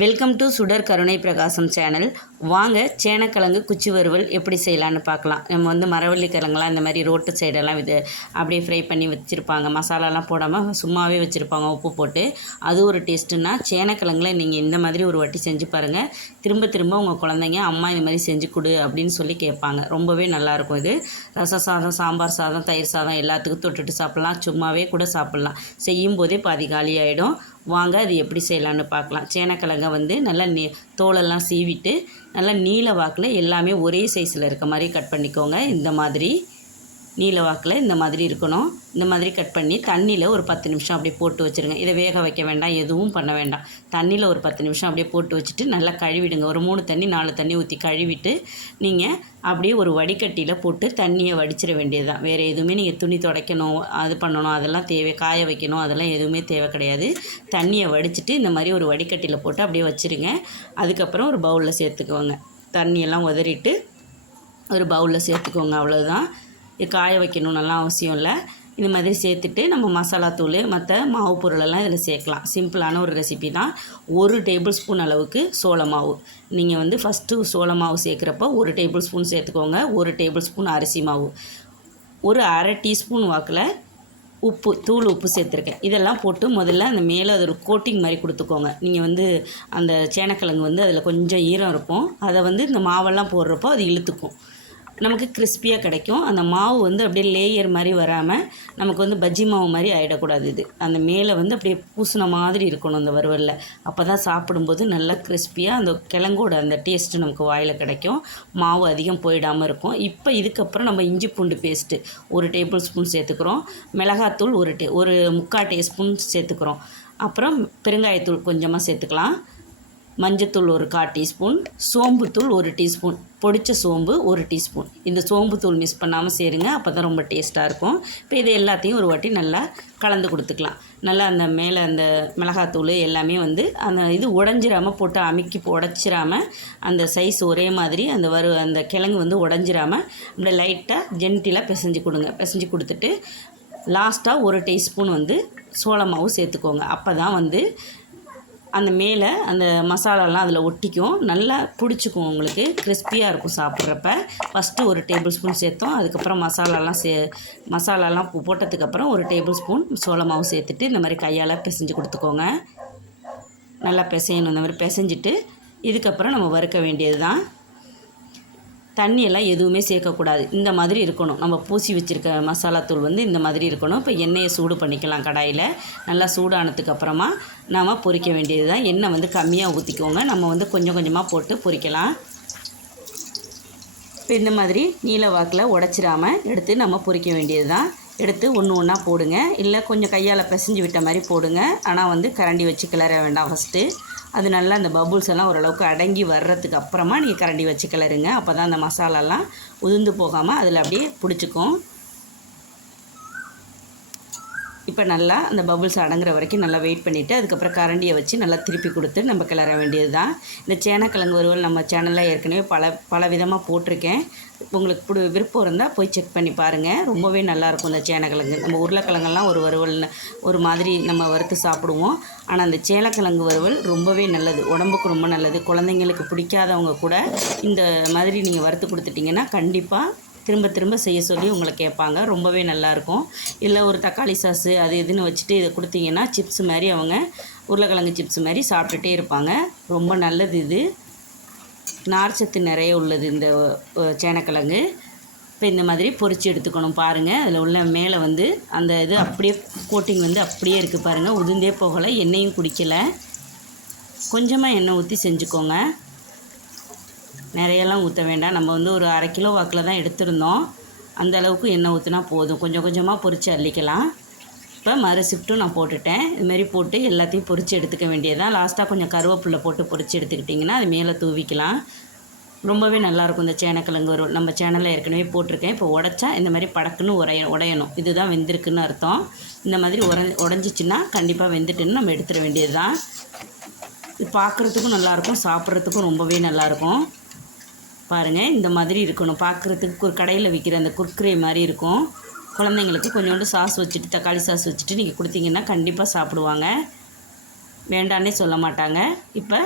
Welcome to சுடர் கருணை பிரகாசம் சேனல். வாங்க சேனக்கிழங்கு குச்சி வறுவல் எப்படி செய்யலான்னு பார்க்கலாம். நம்ம வந்து மரவள்ளி கிழங்குலாம் இந்த மாதிரி ரோட்டு சைடெல்லாம் இது அப்படியே ஃப்ரை பண்ணி வச்சுருப்பாங்க, மசாலாலாம் போடாமல் சும்மாவே வச்சுருப்பாங்க உப்பு போட்டு. அது ஒரு டேஸ்ட்டுன்னா சேனக்கிழங்குல நீங்கள் இந்த மாதிரி ஒரு வாட்டி செஞ்சு பாருங்கள். திரும்ப திரும்ப உங்கள் குழந்தைங்க அம்மா இந்த மாதிரி செஞ்சு கொடு அப்படின்னு சொல்லி கேட்பாங்க. ரொம்பவே நல்லாயிருக்கும். இது ரச சாதம், சாம்பார் சாதம், தயிர் சாதம் எல்லாத்துக்கும் தொட்டுட்டு சாப்பிட்லாம், சும்மாவே கூட சாப்பிட்லாம். செய்யும் போதே பாதி காலி ஆகிடும். வாங்க அது எப்படி செய்யலான்னு பார்க்கலாம். சேனக்கிழங்கை வந்து நல்லா தோலெல்லாம் சீவிட்டு நல்லா நீல வாக்கில் எல்லாமே ஒரே சைஸில் இருக்க மாதிரி கட் பண்ணிக்கோங்க. இந்த மாதிரி நீல வாக்கில் இந்த மாதிரி இருக்கணும். இந்த மாதிரி கட் பண்ணி தண்ணியில் ஒரு 10 நிமிஷம் அப்படியே போட்டு வச்சுருங்க. இதை வேக வைக்க வேண்டாம், எதுவும் பண்ண வேண்டாம். தண்ணியில் ஒரு 10 நிமிஷம் அப்படியே போட்டு வச்சுட்டு நல்லா கழுவிடுங்க. ஒரு 3 தண்ணி 4 தண்ணி ஊற்றி கழுவிட்டு நீங்கள் அப்படியே ஒரு வடிகட்டியில் போட்டு தண்ணியை வடிச்சிட வேண்டியது தான். வேறு எதுவுமே நீங்கள் துணி துடைக்கணும், அது பண்ணணும், அதெல்லாம் காய வைக்கணும், அதெல்லாம் எதுவுமே தேவை கிடையாது. தண்ணியை வடிச்சிட்டு இந்த மாதிரி ஒரு வடிகட்டியில் போட்டு அப்படியே வச்சுருங்க. அதுக்கப்புறம் ஒரு பவுலில் சேர்த்துக்கோங்க. தண்ணியெல்லாம் உதறிட்டு ஒரு பவுலில் சேர்த்துக்கோங்க. அவ்வளோதான். இது காய வைக்கணுன்னெல்லாம் அவசியம் இல்லை. இந்த மாதிரி சேர்த்துட்டு நம்ம மசாலா தூள் மற்ற மாவு பொருளெல்லாம் இதில் சேர்க்கலாம். சிம்பிளான ஒரு ரெசிபி தான். 1 டேபிள் ஸ்பூன் அளவுக்கு சோள மாவு. நீங்கள் வந்து ஃபஸ்ட்டு சோள மாவு சேர்க்குறப்போ 1 டேபிள் ஸ்பூன் சேர்த்துக்கோங்க. 1 டேபிள் ஸ்பூன் அரிசி மாவு, ஒரு அரை டீஸ்பூன் வாக்கில் உப்பு, தூள் உப்பு சேர்த்துருக்கேன். இதெல்லாம் போட்டு முதல்ல அந்த மேலே அது ஒரு கோட்டிங் மாதிரி கொடுத்துக்கோங்க. நீங்கள் வந்து அந்த சேனக்கிழங்கு வந்து அதில் கொஞ்சம் ஈரம் இருக்கும், அதை வந்து இந்த மாவெல்லாம் போடுறப்போ அது இழுத்துக்கும், நமக்கு கிறிஸ்பியாக கிடைக்கும். அந்த மாவு வந்து அப்படியே லேயர் மாதிரி வராமல் நமக்கு வந்து பஜ்ஜி மாவு மாதிரி ஆகிடக்கூடாது. இது அந்த மேலே வந்து அப்படியே பூசின மாதிரி இருக்கணும் அந்த வறுவலில். அப்போ தான் சாப்பிடும்போது நல்லா கிறிஸ்பியாக அந்த கிழங்கோட அந்த டேஸ்ட்டு நமக்கு வாயில் கிடைக்கும். மாவு அதிகம் போயிடாமல் இருக்கும். இப்போ இதுக்கப்புறம் நம்ம இஞ்சி பூண்டு பேஸ்ட்டு 1 டேபிள் ஸ்பூன் சேர்த்துக்கிறோம். மிளகாத்தூள் ஒரு 3/4 டீஸ்பூன் சேர்த்துக்கிறோம். அப்புறம் பெருங்காயத்தூள் கொஞ்சமாக சேர்த்துக்கலாம். மஞ்சத்தூள் ஒரு 1/4 டீஸ்பூன், சோம்புத்தூள் 1 டீஸ்பூன், பொடிச்ச சோம்பு 1 டீஸ்பூன். இந்த சோம்புத்தூள் மிஸ் பண்ணாமல் சேருங்க, அப்போ தான் ரொம்ப டேஸ்ட்டாக இருக்கும். இப்போ இது எல்லாத்தையும் ஒரு வாட்டி நல்லா கலந்து கொடுத்துக்கலாம். நல்லா அந்த மேலே அந்த மிளகாத்தூள் எல்லாமே வந்து அந்த இது உடஞ்சிராமல் போட்டு அமுக்கி உடச்சிராமல் அந்த சைஸ் ஒரே மாதிரி அந்த கிழங்கு வந்து உடஞ்சிராமல் அப்படியே லைட்டாக ஜென்டிலாக பிசைஞ்சு கொடுங்க. பிசைஞ்சு கொடுத்துட்டு லாஸ்ட்டாக 1 டீஸ்பூன் வந்து சோள மாவு சேர்த்துக்கோங்க. அப்போ தான் வந்து அந்த மேலே அந்த மசாலாலாம் அதில் ஒட்டிக்கும், நல்லா பிடிச்சிக்கும், உங்களுக்கு கிறிஸ்பியாக இருக்கும் சாப்பிட்றப்ப. ஃபஸ்ட்டு 1 டேபிள் ஸ்பூன் சேர்த்தோம். அதுக்கப்புறம் மசாலாலாம் போட்டதுக்கப்புறம் 1 டேபிள் ஸ்பூன் சோள மாவு சேர்த்துட்டு இந்த மாதிரி கையால் பிசைஞ்சு கொடுத்துக்கோங்க. நல்லா பிசையணும். இந்த மாதிரி பிசைஞ்சிட்டு இதுக்கப்புறம் நம்ம வறுக்க வேண்டியது தான். தண்ணியெல்லாம் எதுவுமே சேர்க்கக்கூடாது. இந்த மாதிரி இருக்கணும். நம்ம பூசி வச்சுருக்க மசாலாத்தூள் வந்து இந்த மாதிரி இருக்கணும். இப்போ எண்ணெயை சூடு பண்ணிக்கலாம். கடாயில் நல்லா சூடானதுக்கப்புறமா நாம் பொரிக்க வேண்டியது தான். எண்ணெய் வந்து கம்மியாக ஊற்றிக்கோங்க. நம்ம வந்து கொஞ்சம் கொஞ்சமாக போட்டு பொரிக்கலாம். இப்போ இந்த மாதிரி நீல வாக்கில் உடச்சிடாமல் எடுத்து நம்ம பொரிக்க வேண்டியது தான். எடுத்து ஒன்று ஒன்றா போடுங்க. இல்லை கொஞ்சம் கையால் பிசைஞ்சு விட்ட மாதிரி போடுங்க. ஆனால் வந்து கரண்டி வச்சு கிளற வேண்டாம். ஃபஸ்ட்டு அது நல்லா அந்த பபுள்ஸ் எல்லாம் ஓரளவுக்கு அடங்கி வர்றதுக்கு அப்புறமா நீங்கள் கரண்டி வச்சு கிளறுங்க. அப்போ தான் அந்த மசாலாலாம் உதிர்ந்து போகாமல் அதில் அப்படியே பிடிச்சிக்கும். இப்போ நல்லா அந்த பபுள்ஸ் அடங்குற வரைக்கும் நல்லா வெயிட் பண்ணிவிட்டு அதுக்கப்புறம் கரண்டியை வச்சு நல்லா திருப்பி கொடுத்து நம்ம கிளற வேண்டியது தான். இந்த சேனக்கிழங்கு வறுவல் நம்ம சேனலில் ஏற்கனவே பல விதமாக போட்டிருக்கேன். உங்களுக்கு விருப்பம் இருந்தால் போய் செக் பண்ணி பாருங்கள். ரொம்பவே நல்லாயிருக்கும் இந்த சேனக்கிழங்கு. நம்ம உருளைக்கிழங்கெல்லாம் ஒரு வறுவல் ஒரு மாதிரி நம்ம வறுத்து சாப்பிடுவோம். ஆனால் அந்த சேனக்கிழங்கு வறுவல் ரொம்பவே நல்லது, உடம்புக்கு ரொம்ப நல்லது. குழந்தைங்களுக்கு பிடிக்காதவங்க கூட இந்த மாதிரி நீங்கள் வறுத்து கொடுத்துட்டிங்கன்னா கண்டிப்பாக திரும்ப திரும்ப செய்ய சொல்லி உங்களை கேட்பாங்க. ரொம்பவே நல்லாயிருக்கும். இல்லை ஒரு தக்காளி சாஸு அது இதுன்னு வச்சுட்டு இதை கொடுத்தீங்கன்னா சிப்ஸ் மாதிரி அவங்க உருளைக்கிழங்கு சிப்ஸ் மாதிரி சாப்பிட்டுட்டே இருப்பாங்க. ரொம்ப நல்லது. இது நார்ச்சத்து நிறைய உள்ளது இந்த சேனக்கிழங்கு. இப்போ இந்த மாதிரி பொரித்து எடுத்துக்கணும். பாருங்கள், அதில் உள்ள மேலே வந்து அந்த இது அப்படியே கோட்டிங் வந்து அப்படியே இருக்குது பாருங்கள். உதிர்ந்தே போகலை, எண்ணெயும் குடிக்கலை. கொஞ்சமாக எண்ணெய் ஊற்றி செஞ்சுக்கோங்க. நிறையெல்லாம் ஊற்ற வேண்டாம். நம்ம வந்து ஒரு 1/2 கிலோ வாக்கில் தான் எடுத்திருந்தோம். அந்த அளவுக்கு எண்ணெய் ஊற்றினா போதும். கொஞ்சம் கொஞ்சமாக பொரித்து அள்ளிக்கலாம். இப்போ மறு ஷிஃப்ட்டும் நான் போட்டுட்டேன். இதுமாரி போட்டு எல்லாத்தையும் பொரித்து எடுத்துக்க வேண்டியதான். லாஸ்ட்டாக கொஞ்சம் கருவேப்பிலை போட்டு பொரித்து எடுத்துக்கிட்டிங்கன்னா அது மேலே தூவிக்கலாம். ரொம்பவே நல்லாயிருக்கும் இந்த சேனக்கிழங்கு வறுவல். நம்ம சேனலில் ஏற்கனவே போட்டிருக்கேன். இப்போ உடச்சா இந்த மாதிரி படக்குன்னு உடையணும். இதுதான் வெந்திருக்குன்னு அர்த்தம். இந்த மாதிரி உடஞ்சிச்சின்னா கண்டிப்பாக வெந்துட்டுன்னு நம்ம எடுத்துட வேண்டியது தான். இது பார்க்குறதுக்கும் நல்லாயிருக்கும், சாப்பிட்றதுக்கும் ரொம்பவே நல்லாயிருக்கும். பாருங்கள், இந்த மாதிரி இருக்கணும். பார்க்குறதுக்கு ஒரு கடையில் விற்கிற அந்த குர்குரே மாதிரி இருக்கும். குழந்தைங்களுக்கு கொஞ்சோண்டு சாஸ் வச்சுட்டு தக்காளி சாஸ் வச்சுட்டு நீங்கள் கொடுத்தீங்கன்னா கண்டிப்பாக சாப்பிடுவாங்க. வேண்டான்னே சொல்ல மாட்டாங்க. இப்போ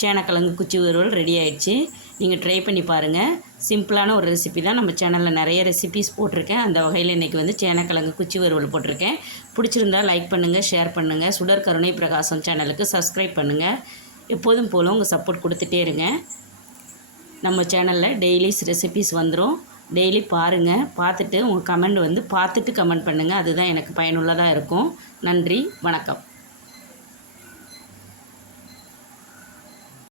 சேனக்கிழங்கு குச்சி வறுவல் ரெடி ஆயிடுச்சு. நீங்கள் ட்ரை பண்ணி பாருங்கள். சிம்பிளான ஒரு ரெசிபி தான். நம்ம சேனலில் நிறைய ரெசிபிஸ் போட்டிருக்கேன். அந்த வகையில் இன்றைக்கி வந்து சேனக்கிழங்கு குச்சி வறுவல் போட்டிருக்கேன். பிடிச்சிருந்தால் லைக் பண்ணுங்கள், ஷேர் பண்ணுங்கள். சுடர் கருணை பிரகாசம் சேனலுக்கு சப்ஸ்கிரைப் பண்ணுங்கள். எப்போதும் போல் உங்கள் சப்போர்ட் கொடுத்துட்டே இருங்க. நம்ம சேனலில் டெய்லிஸ் ரெசிபிஸ் வந்துடும். டெய்லி பாருங்கள். பார்த்துட்டு உங்கள் கமெண்ட் வந்து பார்த்துட்டு கமெண்ட் பண்ணுங்கள். அதுதான் எனக்கு பயனுள்ளதாக இருக்கும். நன்றி, வணக்கம்.